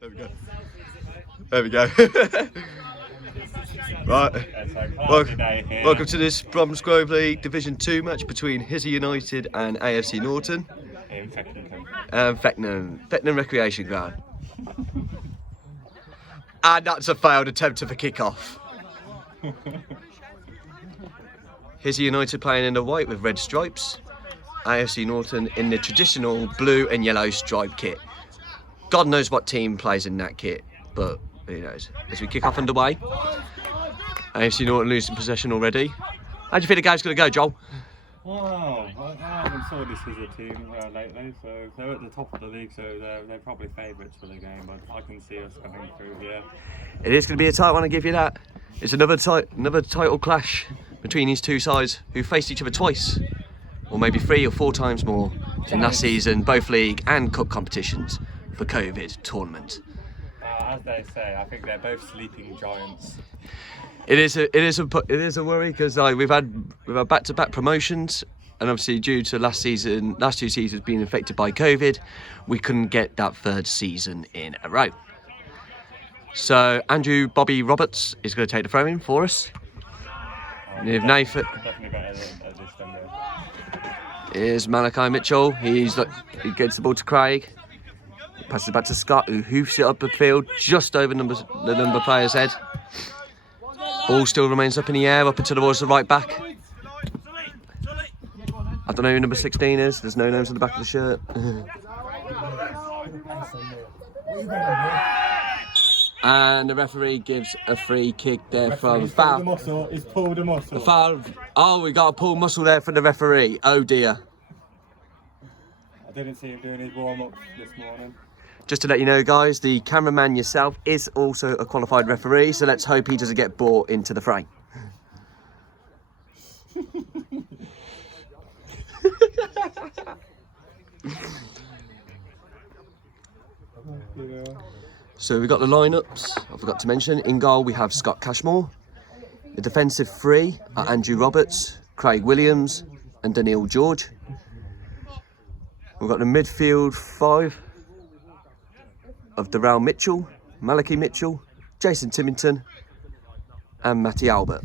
There we go. There we go. Right. Welcome to this Bromsgrove League Division 2 match between Hizza United and AFC Norton. In Fecknam. Fecknam Recreation Ground. And that's a failed attempt of a kick-off. Hizza United playing in the white with red stripes. AFC Norton in the traditional blue and yellow striped kit. God knows what team plays in that kit, but who knows. As we kick off underway, AFC Norton losing possession already. How do you think the game's going to go, Joel? Well, I haven't saw this as a team lately, so they're at the top of the league, so they're probably favourites for the game, but I can see us coming through here. It is going to be a tight one, I give you that. It's another title clash between these two sides who faced each other twice, or maybe 3 or 4 times more in last season, both league and cup competitions for COVID tournament. As they say, I think they're both sleeping giants. It is a worry because we've had back-to-back promotions, and obviously due to last 2 seasons being affected by COVID, we couldn't get that 3rd season in a row. So Andrew Bobby Roberts is going to take the throw in for us. Definitely better at this than me. Here's Malachi Mitchell. He gets the ball to Craig. Passes it back to Scott, who hoofs it up the field just over the number player's head. Ball still remains up in the air, up into towards the right back. I don't know who number 16 is. There's no names on the back of the shirt. And the referee gives a free kick there from foul. He's pulled a muscle. The foul. Oh, we got a pull muscle there from the referee. Oh dear. I didn't see him doing his warm-up this morning. Just to let you know, guys, the cameraman yourself is also a qualified referee, so let's hope he doesn't get brought into the fray. So we've got the lineups. I forgot to mention, in goal we have Scott Cashmore. The defensive 3 are Andrew Roberts, Craig Williams and Daniel George. We've got the midfield 5 of Darrell Mitchell, Malachi Mitchell, Jason Timington and Matty Albert.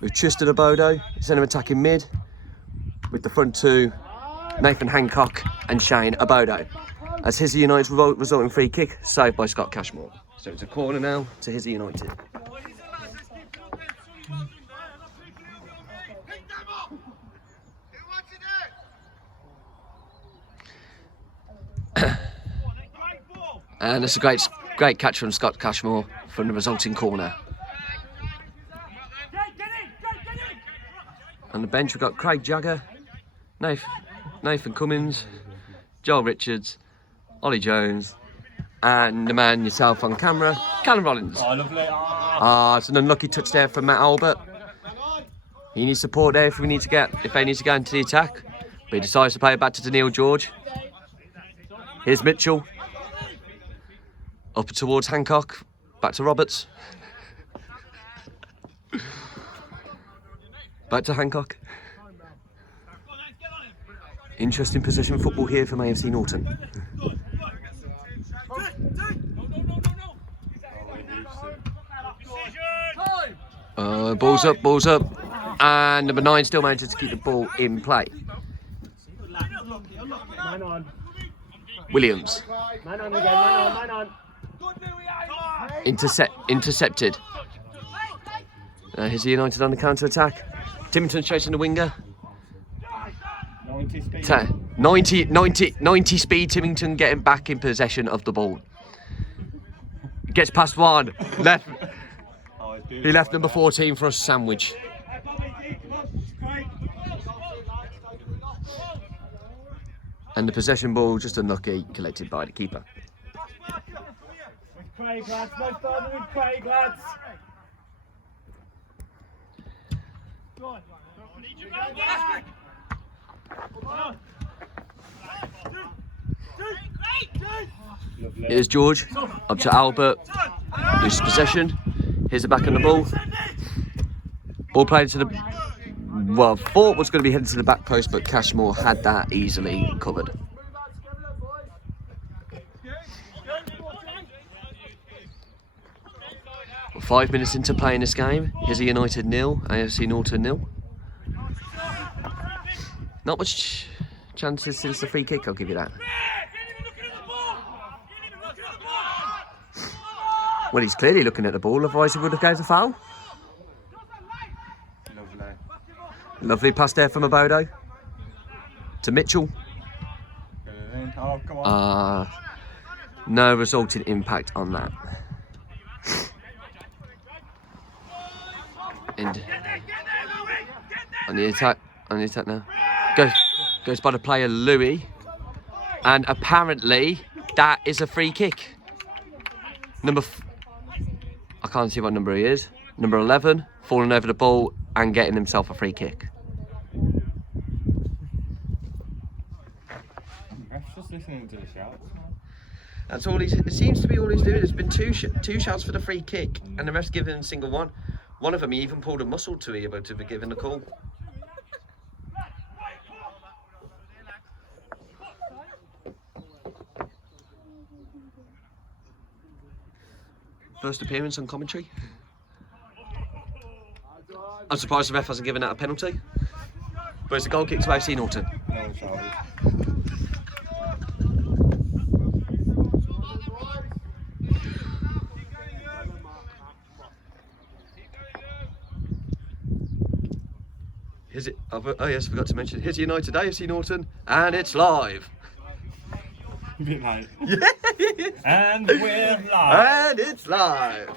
With Tristan Obodo, centre attacking mid, with the front 2, Nathan Hancock and Shane Obodo. As Hizza United's resulting free kick, saved by Scott Cashmore. So it's a corner now to Hizza United. And it's a great catch from Scott Cashmore from the resulting corner. On the bench we've got Craig Jagger, Nathan Cummins, Joel Richards, Ollie Jones, and the man yourself on camera, Callum Rollins. Oh, lovely. It's an unlucky touch there from Matt Albert. He needs support there if they need to go into the attack. But he decides to play it back to Daniel George. Here's Mitchell. Up towards Hancock. Back to Roberts. Back to Hancock. Interesting position football here from AFC Norton. Balls up. And number 9 still manages to keep the ball in play. Williams. Intercepted. Hizza United on the counter attack. Timington's chasing the winger. 90 speed. Timington getting back in possession of the ball. Gets past one. He left number 14 for a sandwich. And the possession ball, just unlucky, collected by the keeper. Craig, lads, no further with Craig, lads. Here's George, up to Albert, loses possession. Here's the back on the ball. Ball played to the, thought was going to be headed to the back post, but Cashmore had that easily covered. 5 minutes into playing this game, Hizza United 0, AFC Norton 0. Not much chances since the free kick, I'll give you that. Well, he's clearly looking at the ball, otherwise he would have gave the foul. Lovely. Lovely pass there from Abodo to Mitchell. Oh, come on. No resulting impact on that. And on the attack now. Goes by the player Louis, and apparently that is a free kick. I can't see what number he is. Number 11, falling over the ball and getting himself a free kick. Ref's just listening to the shouts. That's all it seems to be all he's doing. There's been two shouts for the free kick, and the ref's given a single one. One of them, he even pulled a muscle to be able to be given a call. First appearance on commentary. I'm surprised the ref hasn't given that a penalty. But it's a goal kick to AFC Norton. No, sorry. Oh yes, I forgot to mention. Hizza United, AFC Norton, and it's live. A bit late. Yeah. And we're live. And it's live.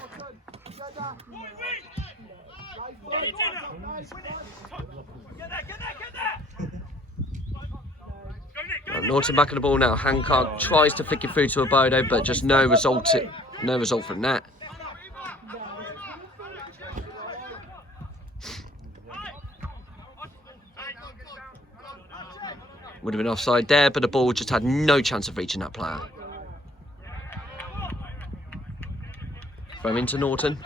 Norton back on the ball now. Hancock tries to flick it through to Abodo, but just no result from that. Would have been offside there, but the ball just had no chance of reaching that player. Throw into Norton.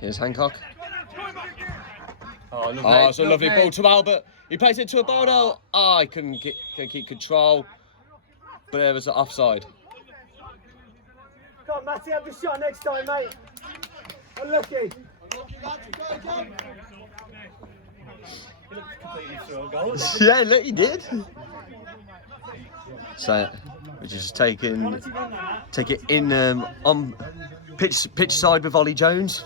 Here's Hancock. Oh, lovely. Oh, it's a lovely ball to Albert. He plays it to Abodo. Oh, he couldn't keep control. But there was an offside. Come on, Matty, have the shot next time, mate. Unlucky. Yeah, look, he did. So, we just take it in on pitch side with Ollie Jones.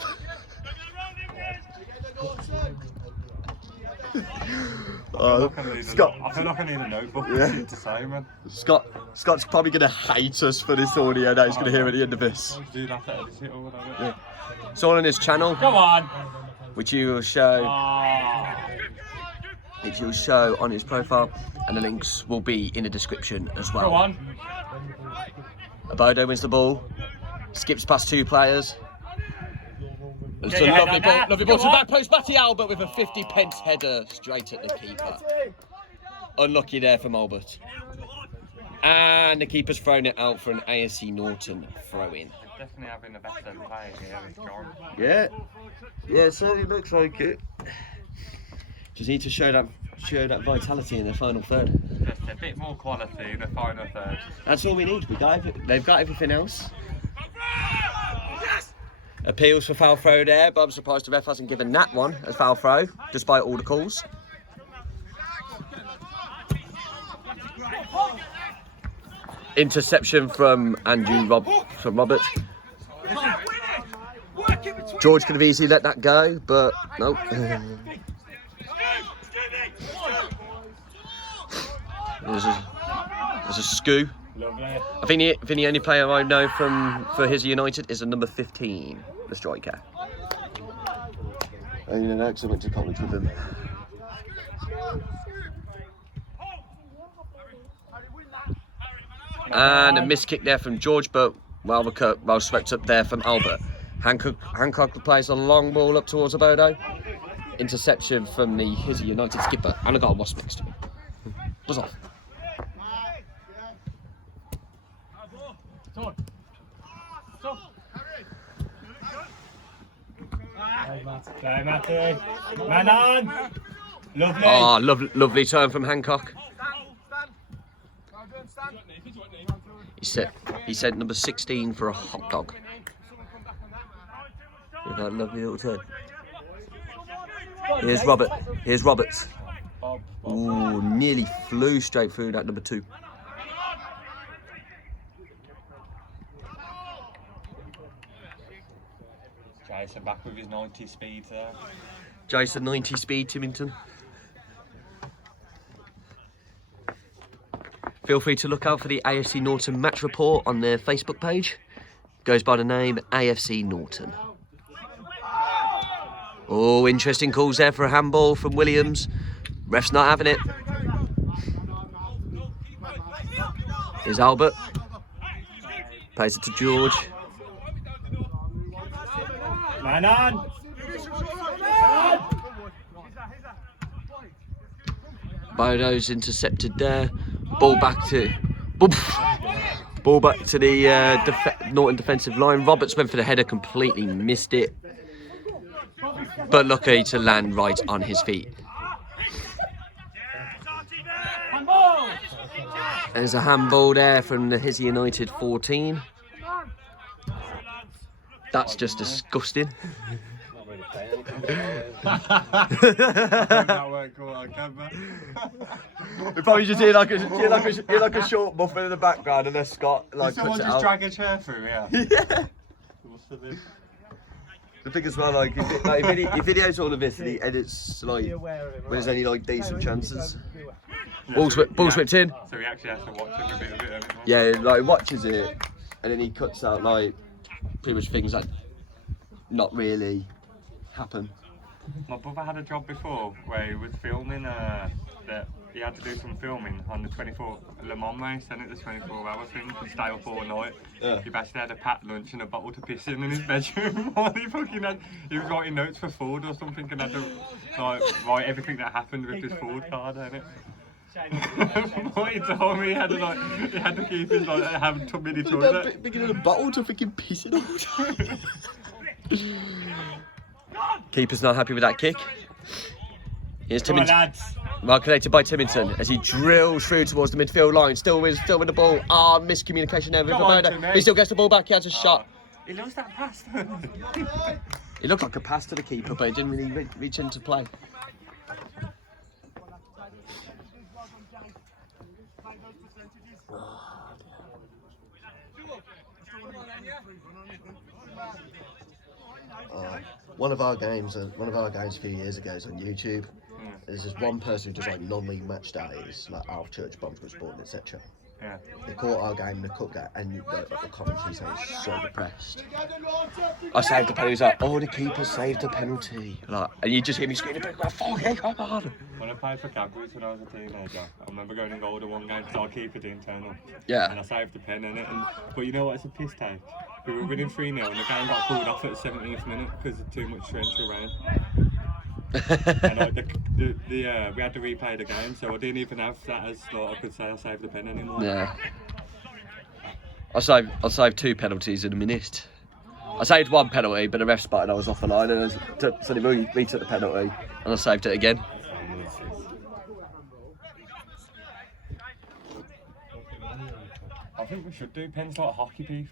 Scott. I feel like I need a notebook to say, man. Scott's probably going to hate us for this audio that he's going to hear at the end of this. Do that to edit it or whatever. Yeah. It's all on his channel. Come on. Which you will show. Which you'll show on his profile, and the links will be in the description as well. Go on. Abodo wins the ball. Skips past two players. It's a lovely ball to the back post. Matty Albert with a 50p header straight at the keeper. Unlucky there from Albert. And the keeper's thrown it out for an AFC Norton throw-in. Definitely having a better player here with John. Yeah, it certainly looks like it. Just need to show that vitality in the final third. Just a bit more quality in the final third. That's all we need. They've got everything else. Appeals for foul throw there, but I'm surprised the ref hasn't given that one as foul throw, despite all the calls. Interception from Robert. George could have easily let that go, but nope. There's a scoo. I think the only player I know for Hizza United is a number 15, the striker. And you know, because I went to college with him. And a missed kick there from George, but well swept up there from Albert. Hancock plays a long ball up towards Abodo. Interception from the Hizza United skipper, and I got a wasp next to me. Buzz off. Go, Matty. Man on. Lovely. Oh, lovely turn from Hancock. He sent number 16 for a hot dog. With that lovely little turn. Here's Roberts. Ooh, nearly flew straight through that number 2. Jason back with his 90 speed there. Jason 90 speed, Timington. Feel free to look out for the AFC Norton match report on their Facebook page. Goes by the name AFC Norton. Oh, interesting calls there for a handball from Williams. Ref's not having it. Here's Albert. Plays it to George. Man on. Bodo's intercepted there. Ball back to the Norton defensive line. Roberts went for the header, completely missed it, but lucky to land right on his feet. There's a handball there from the Hizza United 14. That's just disgusting. We probably just hear like a short muffin in the background, and then Scott like someone cuts it just out. drag a chair through, yeah. Yeah. The thing as well, like he videos all of this and he edits like when there's any like decent chances. Ball whipped in. So he actually has to watch it a bit of it. Yeah, like watches it, and then he cuts out like pretty much things that not really happen. My brother had a job before where he was filming that he had to do some filming on the 24 Le Mans race, and it was 24-hour thing, to stay up all night. Yeah. He basically had a packed lunch and a bottle to piss in his bedroom while he was writing notes for Ford or something, and had to like write everything that happened with his Ford card in it. What he told me, he had to keep his have too many toilet. Big enough bottle to freaking piss it all. Keeper's not happy with that kick. Here's Timington. Well connected by Timington as he drills through towards the midfield line. Still with the ball. Ah, miscommunication there with Roberto. He still gets the ball back. He has a shot. He lost that pass. It looked like a pass to the keeper, but it didn't really reach into play. One of our games a few years ago is on YouTube. There's this one person who does like non-league match days, like Alf Church, Bromsgrove Sporting, etc. Yeah. They caught our game in the cup game, and the commentary sounds so depressed. I saved the penalty. He's like, oh, the keeper saved the penalty. Like, and you just hear me screaming, fucking come on. When I played for Cadbury's when I was a teenager, I remember going in goal to one game because our keeper did internal. Yeah. And I saved the pen in it. But you know what? It's a piss take. We were winning 3-0 and the game got called off at the 17th minute because of too much central rain. And we had to replay the game, so I didn't even have that as like I could say I saved the pen anymore. Yeah. I'll save 2 penalties in a minute. I saved 1 penalty, but the ref spotted I was off the line, and so they retook the penalty, and I saved it again. I think we should do pens like hockey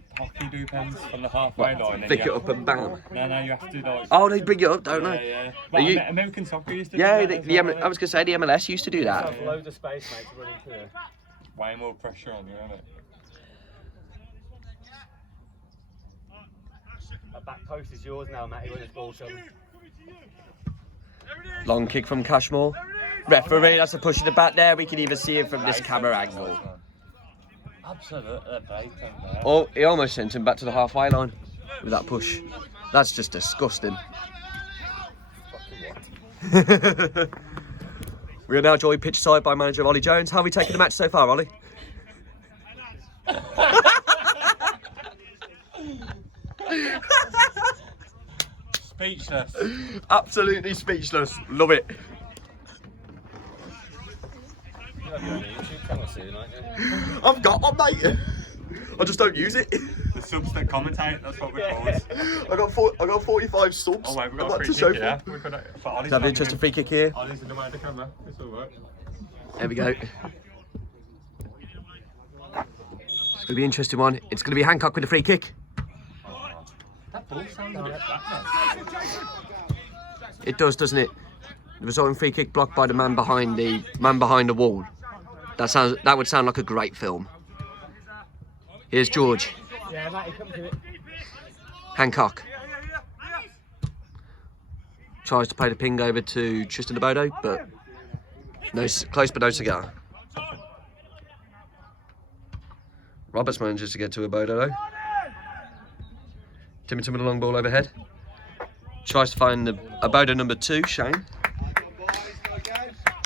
do pens from the halfway line. Pick it up and bang. No, you have to like. Oh, they bring it up, don't they? Yeah. Well, American soccer used to do Yeah, that I was going to say the MLS used to do that. Have loads of space, mate, to run into it. Way more pressure on you, isn't it? That back post is yours now, Matty, when it's ball shot. Long kick from Cashmore. Referee, that's a push in the back there. We can even see it from this camera angle. Absolutely blatant there. Oh, he almost sent him back to the halfway line with that push. That's just disgusting. We are now joined pitch side by manager Ollie Jones. How are we taking the match so far, Ollie? Speechless. Absolutely speechless. Love it. You have your own YouTube channel soon, aren't you? I've got one, mate. I just don't use it. The subs that commentate, that's what we're called. I got 45 subs. Oh wait, we've got I'd a like free to show kick here. them. We've got Let's have an interesting free kick here. Ollie's in the way of the camera. It's alright. There we go. It's going to be an interesting one. It's going to be Hancock with a free kick. That ball sounds a bit flat. It does, doesn't it? The resulting free kick blocked by the man behind the wall. That would sound like a great film. Here's George. Yeah, Matty, come to it. Hancock. Tries to play the ping over to Tristan Abodo, but no, close but no cigar. Roberts manages to get to Abodo though. Timmerton with a long ball overhead. Tries to find the Abodo number 2, Shane.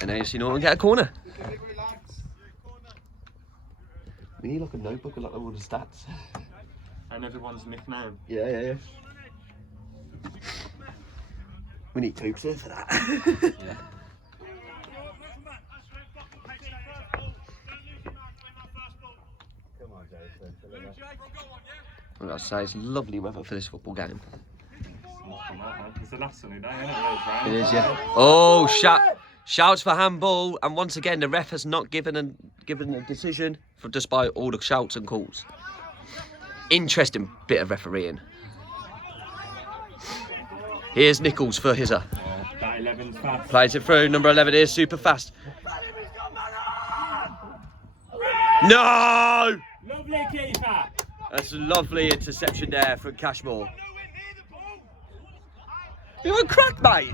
And AFC Norton get a corner. We need like a notebook with like all the stats. And everyone's nickname. Yeah. We need Toopster for that. Yeah. Well, I'd say it's lovely weather for this football game. It's the last sunny day, isn't it? It is, yeah. Oh, shouts for handball, and once again the ref has not given a decision despite all the shouts and calls. Interesting bit of refereeing. Here's Nichols for hizza. That 11's fast. Plays it through. Number 11 is super fast. No! Lovely keeper. That's a lovely interception there from Cashmore. You're a crack, mate.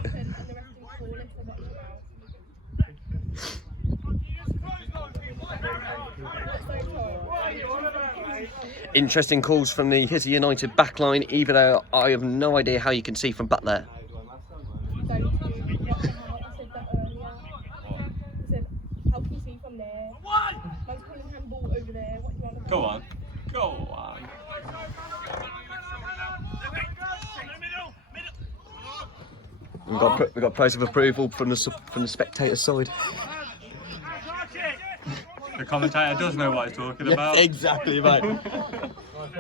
Interesting calls from the hizza United backline, even though I have no idea how you can see from back there. Go on. Go on. We've got praise of approval from the spectator side. The commentator does know what he's talking about. Exactly, mate.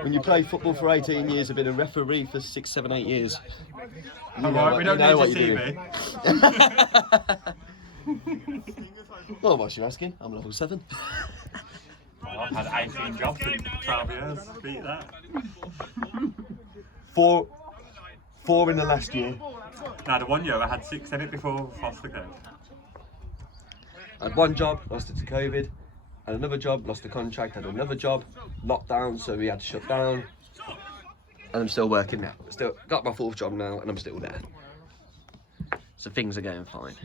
When you play football for 18 years, I've been a referee for 6, 7, 8 years. Alright, we don't need your TV. Well, what's you asking? I'm level 7. Well, I've had 18 jobs in 12 years. Beat that. Four in the last year. Now, the 1 year I had 6 in it before foster care. I had one job, lost it to COVID. Had another job, lost the contract. Had another job, lockdown, so we had to shut down. And I'm still working now. Still got my 4th job now, and I'm still there. So things are going fine.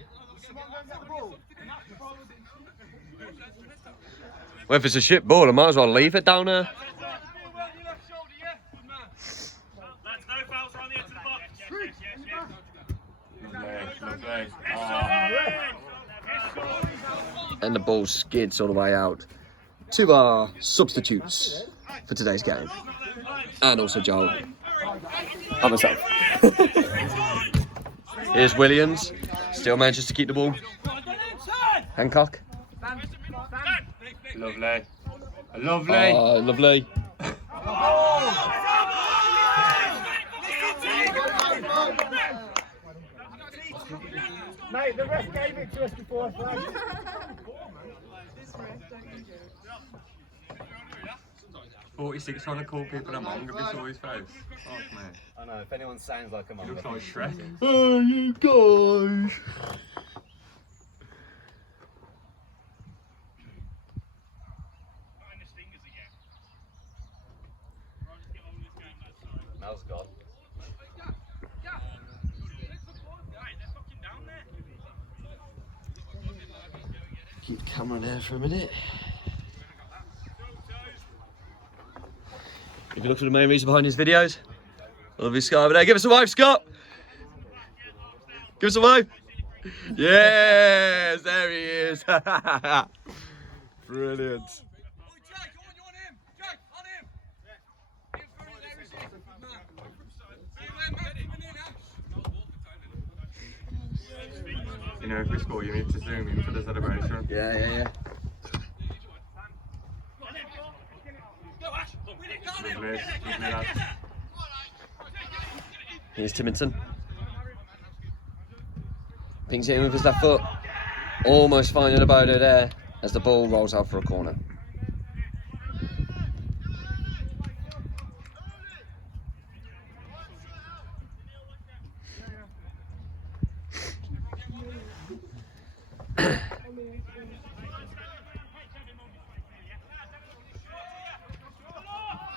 Well, if it's a shit ball, I might as well leave it down there. Lovely. And the ball skids all the way out to our substitutes for today's game. And also Joel. And myself. Here's Williams. Still manages to keep the ball. Hancock. Lovely. Lovely. Oh, lovely. Mate, the ref gave it to us before flag. 46 trying to call people a monk if he saw his face. Oh, man. I know, if anyone sounds like a He monk. looks like Shrek. Oh, you guys. Mel's gone. Keep the camera there for a minute. If you look at the main reason behind his videos, lovely Scott over there. Give us a wave, Scott. Give us a wave. Yes, there he is. Brilliant. You know, if we score, you need to zoom in for the celebration. Yeah. Lovely, lads. Here's Timminson. Pings it in with his left foot. Almost finding a Bodo there as the ball rolls out for a corner.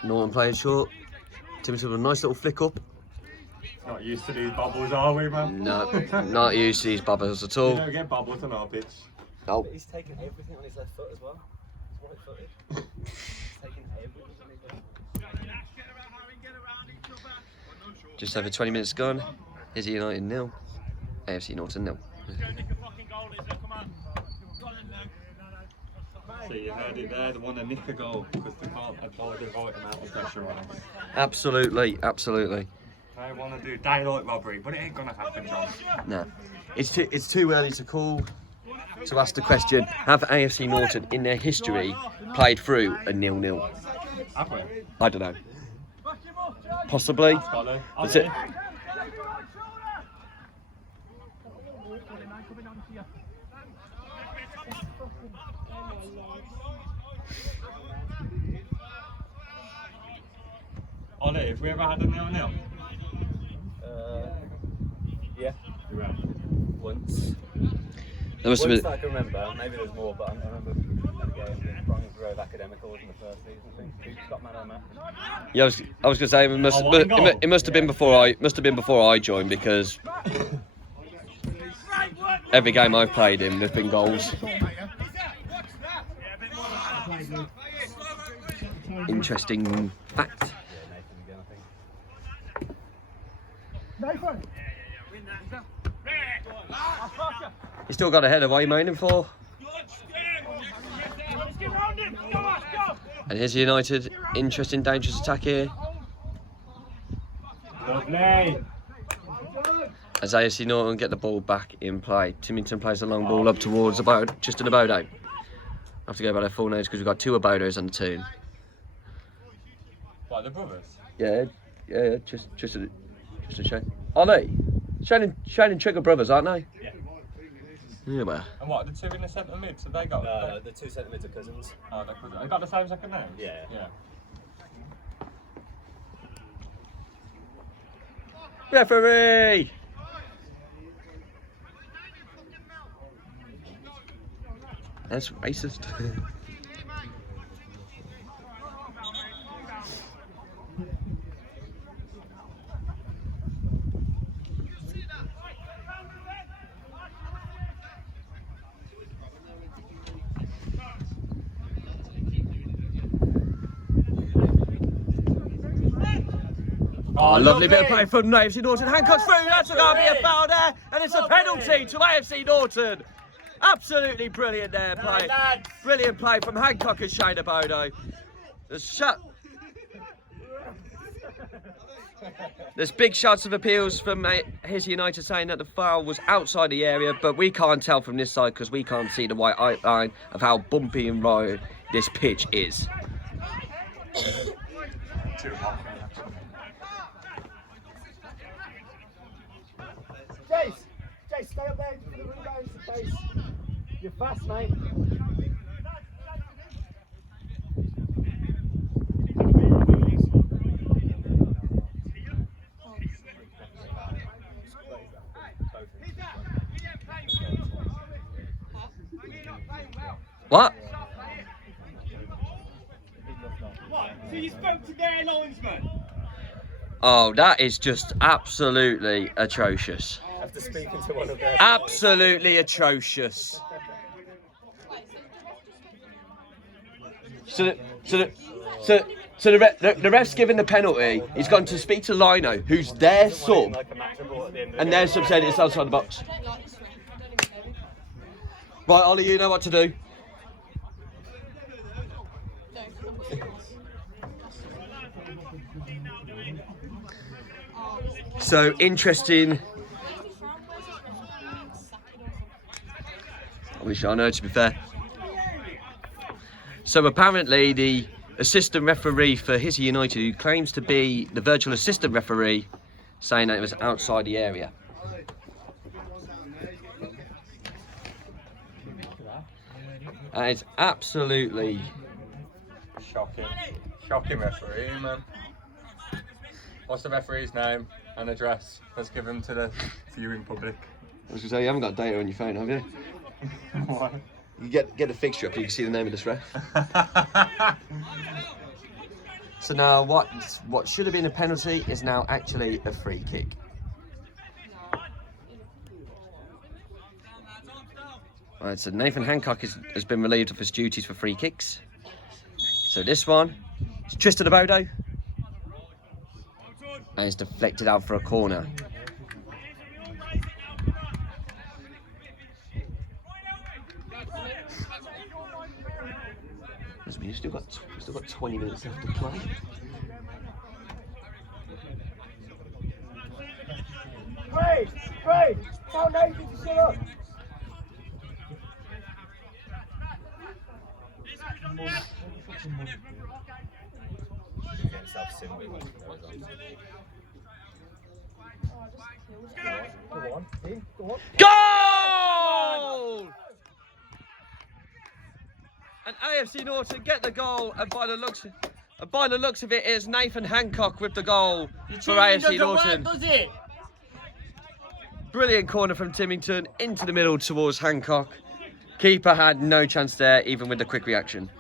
Norton playing short. Timminson with a nice little flick up. Not used to these bubbles, are we, man? No, not used to these bubbles at We all. don't get bubbles on our pitch. No. He's taking everything on his left foot as well. He's right-footed. He's taking everything on his left foot. Just over 20 minutes gone. Hizza United 0. AFC Norton 0. So you heard it there, they want to nick a goal because they can't apply the right amount of pressure on us. Absolutely, absolutely. They want to do daylight robbery, but it ain't going to happen, John. No. It's too early to call, to ask the question, have AFC Norton in their history played through a 0-0? Have we? I don't know. Possibly. That's it. Ollie, have we ever had a 0-0? Yeah, You have. once. There must have Once been. that I can remember, maybe there's more, but I remember a game Brian Grove Academicals in the first season, I think. Who got man of the match? Yeah, I was gonna say it must have been before I joined, because every game I've played in, there's been goals. Interesting fact. You still got a header. What are you moaning for? And here's United. Interesting, dangerous attack here. Lovely. As AFC Norton get the ball back in play. Timminson plays the long ball up towards about just an Abodo. I have to go by their full names because we've got two Abodos on the team. What, the brothers? Yeah, just a shame. Are they? Shane and Trigger brothers, aren't they? Yeah. Yeah, well. And what, the two in the centre mid? So they got. No, the 2 centimetre cousins. Oh, they're cousins. They got the same second name? Yeah. Yeah. Referee! That's racist. Oh, lovely bit of play from AFC Norton. Hancock's through, that's going to be a foul there, and it's a penalty to AFC Norton. Absolutely brilliant there play. Brilliant play from Hancock and Shane Abodo. There's big shouts of appeals from Hizza United saying that the foul was outside the area, but we can't tell from this side because we can't see the white outline of how bumpy and raw this pitch is. Too hot. Jace, stay up there for the rebound, Jace. You're fast, mate. What? What? So you spoke to their linesman? Oh, that is just absolutely atrocious. After speaking to one of their... Absolutely atrocious. So the ref's given the penalty. He's gone to speak to Lino, who's their sub, Like a match report at the end of the and their sub said it's outside the box. Right, Ollie, you know what to do. So interesting. I wish I know, to be fair. So apparently the assistant referee for hizza United, who claims to be the virtual assistant referee, saying that it was outside the area. That is absolutely Shocking. Shocking referee, man. What's the referee's name and address? Let's give them to the viewing public. I was going to say, you haven't got data on your phone, have you? What? You get the fixture up, you can see the name of this ref. So now what should have been a penalty is now actually a free kick. Right, so Nathan Hancock has been relieved of his duties for free kicks. So this one is Tristan Abodo. And it's deflected out for a corner. Does mean you've still got 20 minutes left to play. Hey! Tell Nathan to shut up! Goal! And AFC Norton get the goal, and by the looks of it, is Nathan Hancock with the goal for AFC Norton. Brilliant corner from Timington into the middle towards Hancock. Keeper had no chance there, even with the quick reaction.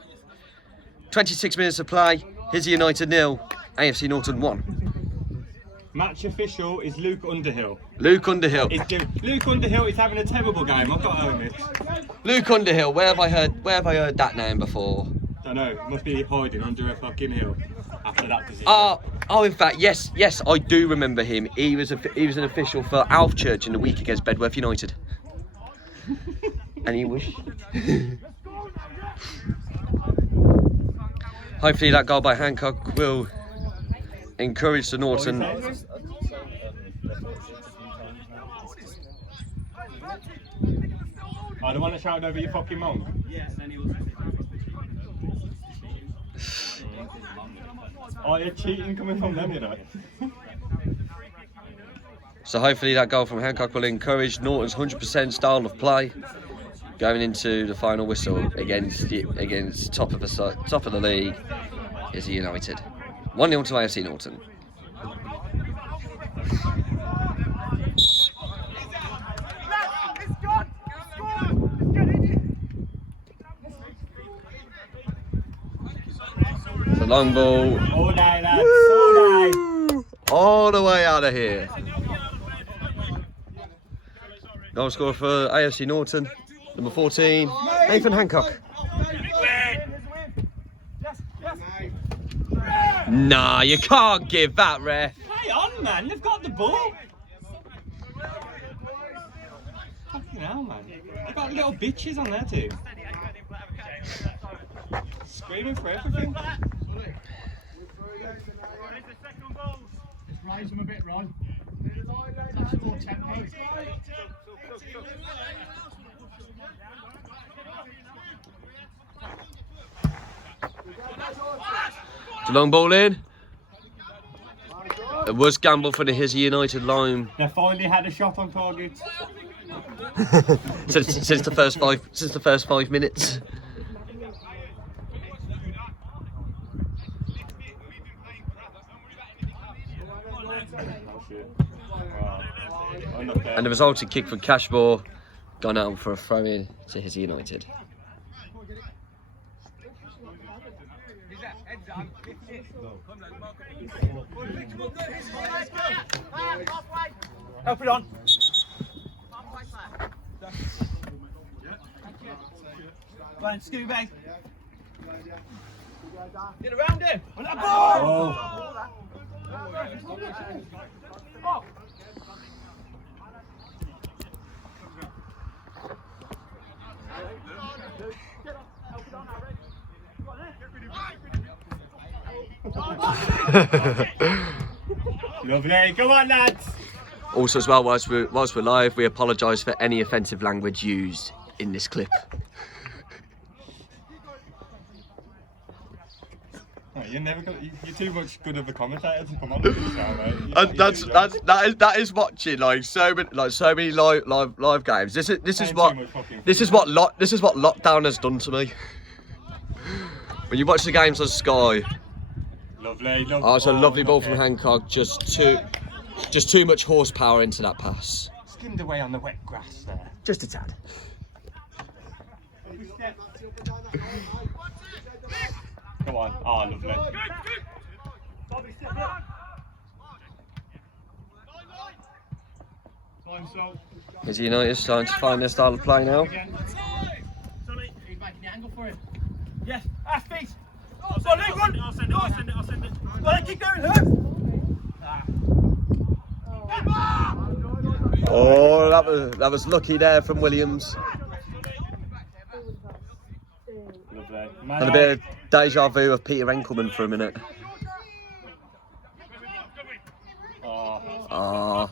26 minutes of play. hizza United 0, AFC Norton 1. Match official is Luke Underhill. Luke Underhill. Luke Underhill is having a terrible game. I've got to own it. Luke Underhill. Where have I heard that name before? Don't know. Must be hiding under a fucking hill after that position. Oh, in fact, yes, I do remember him. He was an official for Alf Church in the week against Bedworth United. And he was. Hopefully that goal by Hancock will encourage the Norton. Oh, the one that shouted over your fucking monk? Oh, you're cheating coming from them, you know. So hopefully that goal from Hancock will encourage Norton's 100% style of play going into the final whistle against top of the league, hizza United. 1-0 to AFC Norton. The long ball. All day, lads. All day. All the way out of here. Goal scorer for AFC Norton, number 14, Nathan Hancock. Nah, you can't give that, ref. Hey on, man. They've got the ball. Fucking hell, man. They've got little bitches on their team. Screaming for everything. Just raise them a bit, Ron. That's more tempo. The long ball in. It was gamble for the hizza United line. They finally had a shot on target. since the first 5 minutes. And the resulting kick from Cashmore gone out for a throw in to hizza United. Help it on. Go on, Scooby. Get around him. On that ball. Oh. Lovely. Come on, lads. Also, as well, whilst we're live, we apologise for any offensive language used in this clip. You're never gonna. You're too much good of a commentator to come on with this now, mate. And that is watching like so many live games. This is what lockdown has done to me. When you watch the games on Sky, Lovely. oh, it's a lovely ball from Hancock. Just too much horsepower into that pass. Skimmed away on the wet grass there. Just a tad. Come on. Oh, lovely. Is United starting to find their style of play now? He's making the angle for him. Yes, ass feet. Go on, Luke, run. I'll send it. Well, keep going, Luke. Oh, that was lucky there from Williams. Lovely. Had a bit of deja vu of Peter Enkelman for a minute. Ah,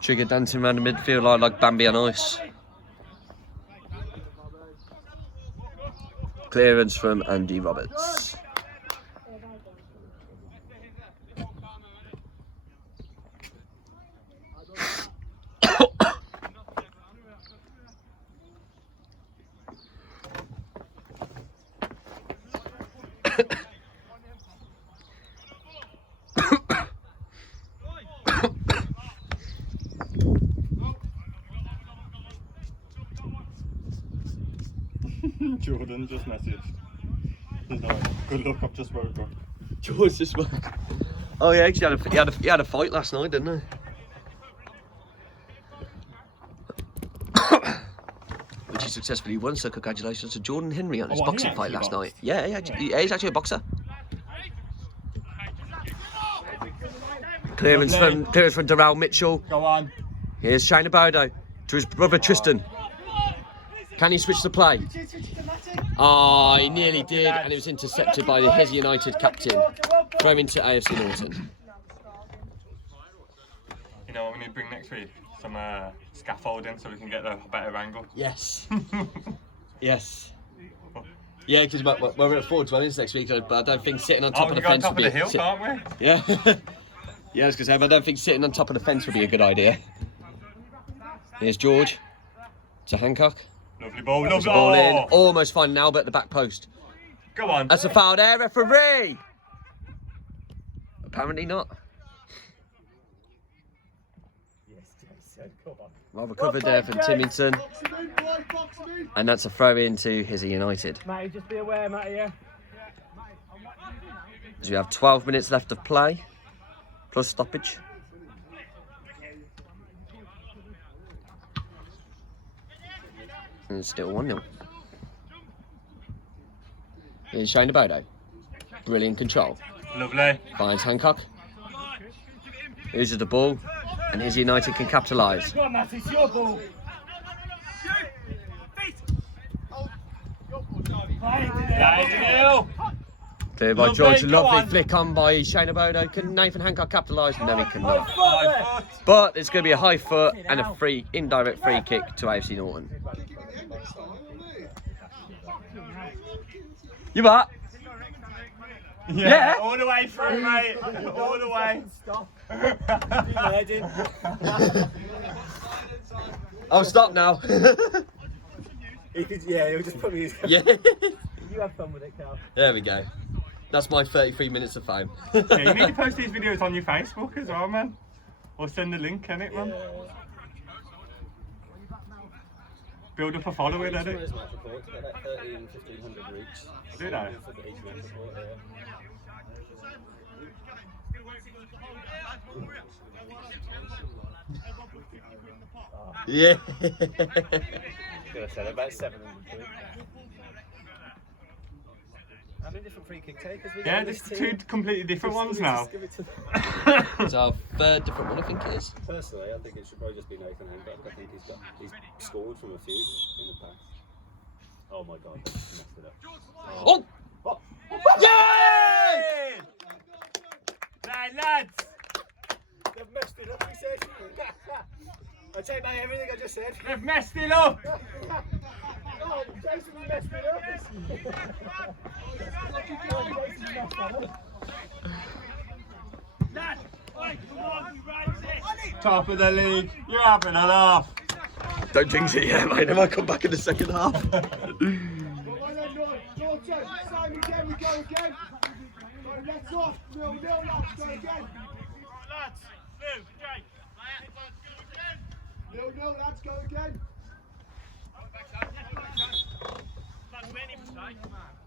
Trigger dancing around the midfield like Bambi on ice. Clearance from Andy Roberts. Jordan just messaged. He's like, good luck, I've just woke up. George just woke. Oh yeah, actually he had a fight last night, didn't he? Which he successfully won. So congratulations to Jordan Henry on his Oh, boxing he fight actually last night. Yeah, he's actually a boxer. Clearance from Darrell Mitchell. Go on. Here's Shane Abodo to his brother Tristan. Can he switch the play? Oh, he nearly did, and it was intercepted by the hizza United captain. Throw into AFC Norton. You know what we need to bring next week? Some scaffolding so we can get a better angle. Yes. Yes. Yeah, because we're at 420 next week, but I don't think sitting on top of the fence would be. Top of the hill, can't we? Yeah. Yeah, I was going to say, but I don't think sitting on top of the fence would be a good idea. Here's George to Hancock. Lovely ball, There's a ball in. Almost finding Albert at the back post. Go on. That's a foul there, referee! Apparently not. Well recovered there from Timmington. And that's a throw in to hizza United. Matty, just be aware, Matty, yeah? As we have 12 minutes left of play, plus stoppage. And it's still 1-0. Here's Shane Abodo. Brilliant control. Lovely. Finds Hancock. Loses the ball. And hizza United can capitalise. Go on, Matty, it's your ball. Cleared by Lovely, George. go Lovely on. flick on by Shane Abodo. Can Nathan Hancock capitalise? No, he cannot. High foot. But there's going to be a high foot and a indirect free kick to AFC Norton. You what? Yeah. All the way through, mate. All the way. Oh, stop now. He'll just put me his. Yeah. You have fun with it, Cal. There we go. That's my 33 minutes of fame. Yeah, you need to post these videos on your Facebook as well, man. Or send a link, innit, man? Build up a following, edit. Match report to get that 1,500 reach. Do they? For each match report, Yeah. Gonna sell about 700. How many different free kick takers we got? Yeah, there's two completely different ones now. Give it to It's our third different one, I think it is. Personally, I think it should probably just be Nathan Hancock. I think he's scored from a few in the past. Oh my god, they messed it up. Oh! Oh. Yay! Hey, lads! They've messed it up, he said. I take back everything I just said. They've messed it up! Top of the league, you're having a laugh. Don't jinx it yet, mate. They might come back in the second half. Lads, go again. Lads, we ain't even say.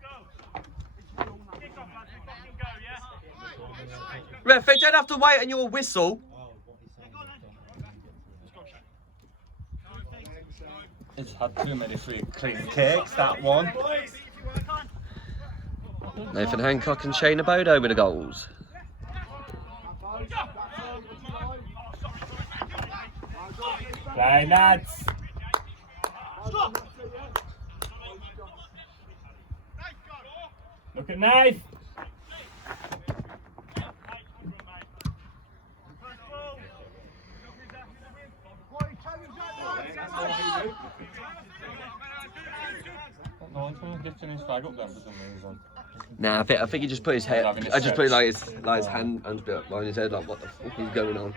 Go. Kick off, lads. We fucking go, yeah? Ref, they don't have to wait on your whistle. It's had too many free clean kicks, that one. Nathan Hancock and Shane Abodo with the goals. Play, lads. Look at Knife. No one's lifting his flag up then for some reason. Nah, I think he just put his head. I just put like his hand behind his head, like what the fuck is going on?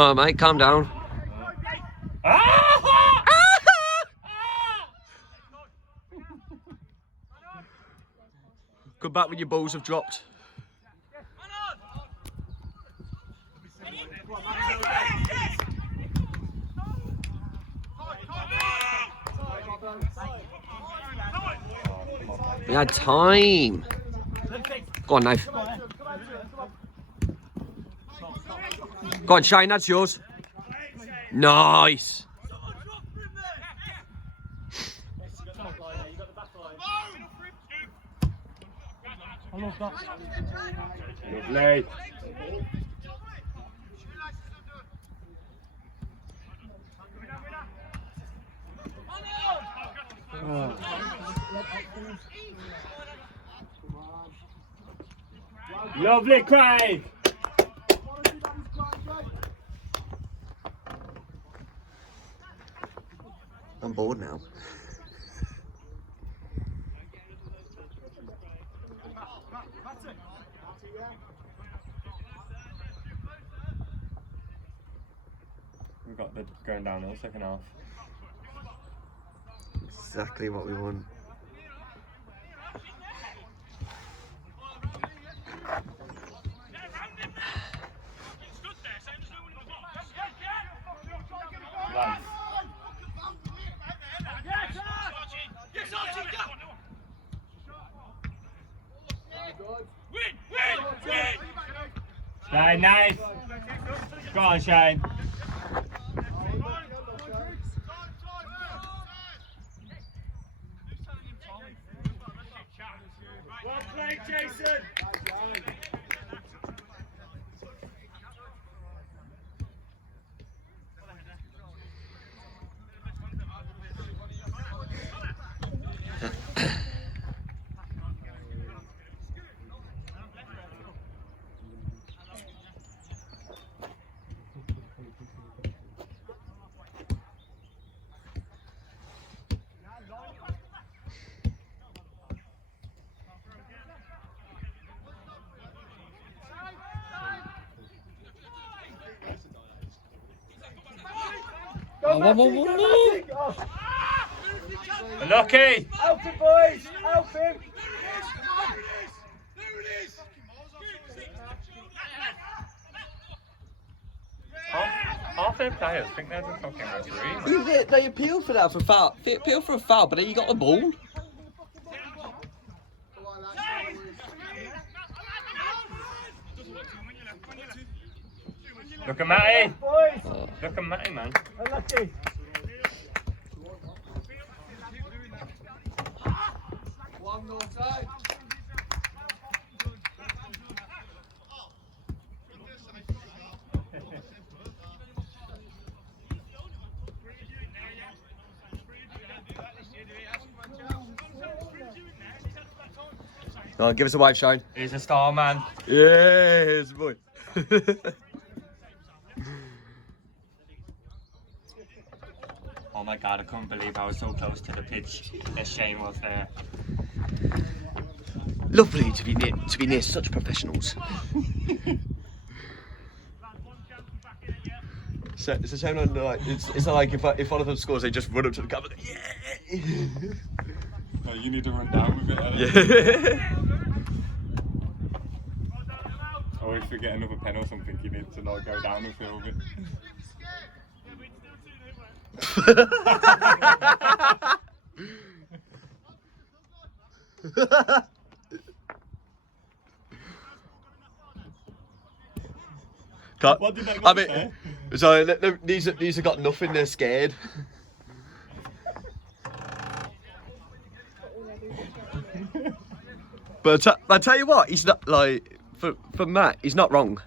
Oh, mate, calm down. Come back when your balls have dropped. We had time. Go on, Knife. Go on, Shane, that's yours. Nice. Lovely. Lovely, Craig. I'm bored now. We've got the going downhill second half. Exactly what we want. Lads. Shane, nice. Go on, Shane. Well played, Jason. Lucky. Help him, boys! Help him! Half their players think they're the fucking referee. They appeal for that for foul. They appeal for a foul, but then you got the ball. Look at Matty. Boys! Look at Matty, man. Unlucky! One more time. Oh, give us a wave, Shane. He's a star, man. Yes, boy. Oh my god, I couldn't believe I was so close to the pitch that Shane was there. Lovely to be near such professionals. So it's a shame like it's not like if one of them scores, they just run up to the camera. Yeah. No, you need to run down with it. Yeah. Or if you get another pen or something, you need to like go down and film it. What did that guy say? So these have got nothing. They're scared. But I tell you what, he's not like for Matt. He's not wrong.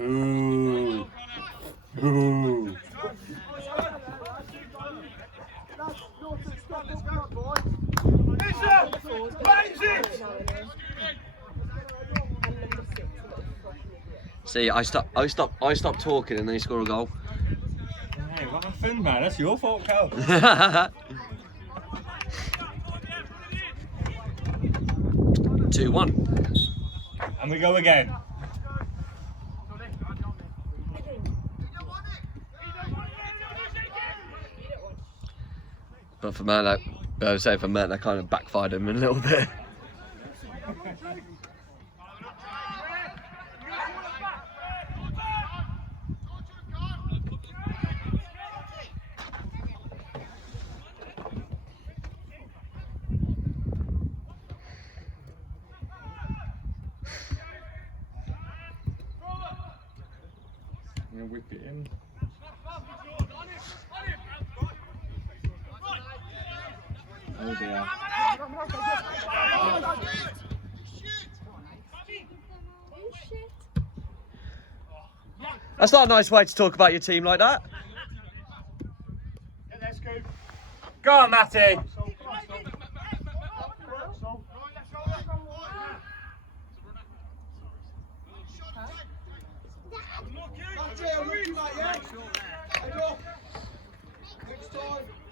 Ooh. Ooh. See, I stop talking and then he score a goal. Hey, what happened, man? That's your fault, Cal. 2-1. And we go again. But for Matt, I would say for Matt, that kind of backfired him a little bit. I'm gonna whip it in. Oh dear. That's not a nice way to talk about your team like that. Go on, Matty.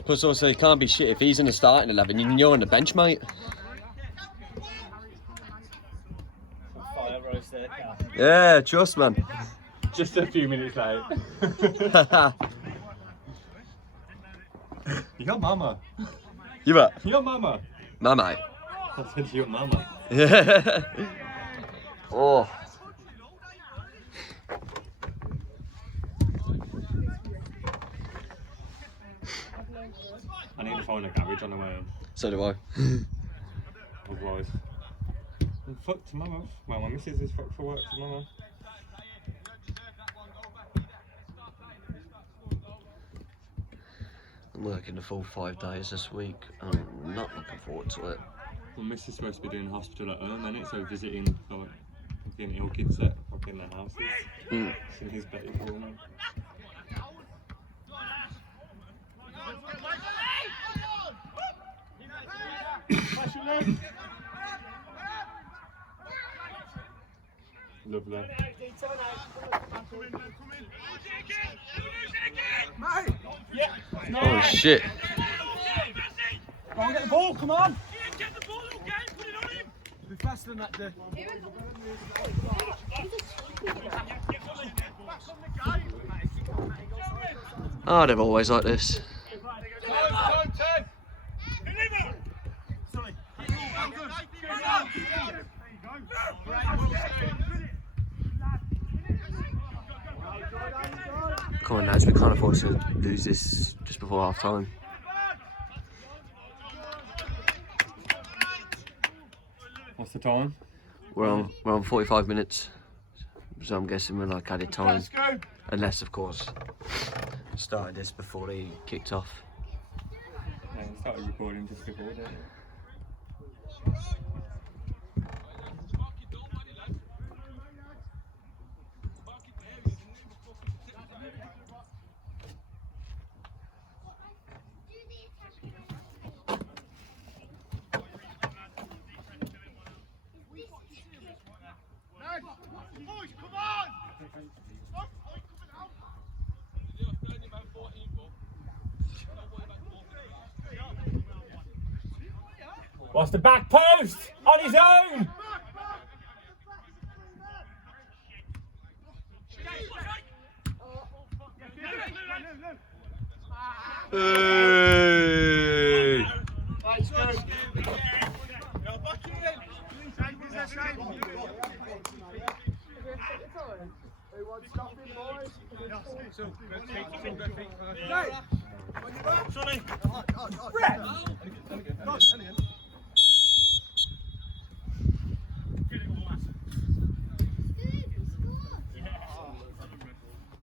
Plus also, he can't be shit if he's in the starting 11 and you're on the bench, mate. Yeah, trust, man. Just a few minutes late. Your mama. You what? Your mama. My mate. I said your mama. Yeah. Oh. I need to find a garage on the way home. So do I. Otherwise, I'm fucked tomorrow. Well, my missus is fucked for work tomorrow. I'm working the full 5 days this week. I'm not looking forward to it. My missus is supposed to be doing hospital at home, isn't it? So visiting like fucking ill kids at fucking their houses. It's in his bedroom. Lovely. Oh shit. Go on, get the ball, come on! Get the ball, okay, put it on him! Be faster than that, dude. Oh, they're always like this. Come on, lads, we can't afford to lose this just before half time. What's the time? We're on 45 minutes, so I'm guessing we're like added time, unless of course started this before they kicked off. Yeah, I started recording just before that. What's the back post? On his own! Hey! Sonny!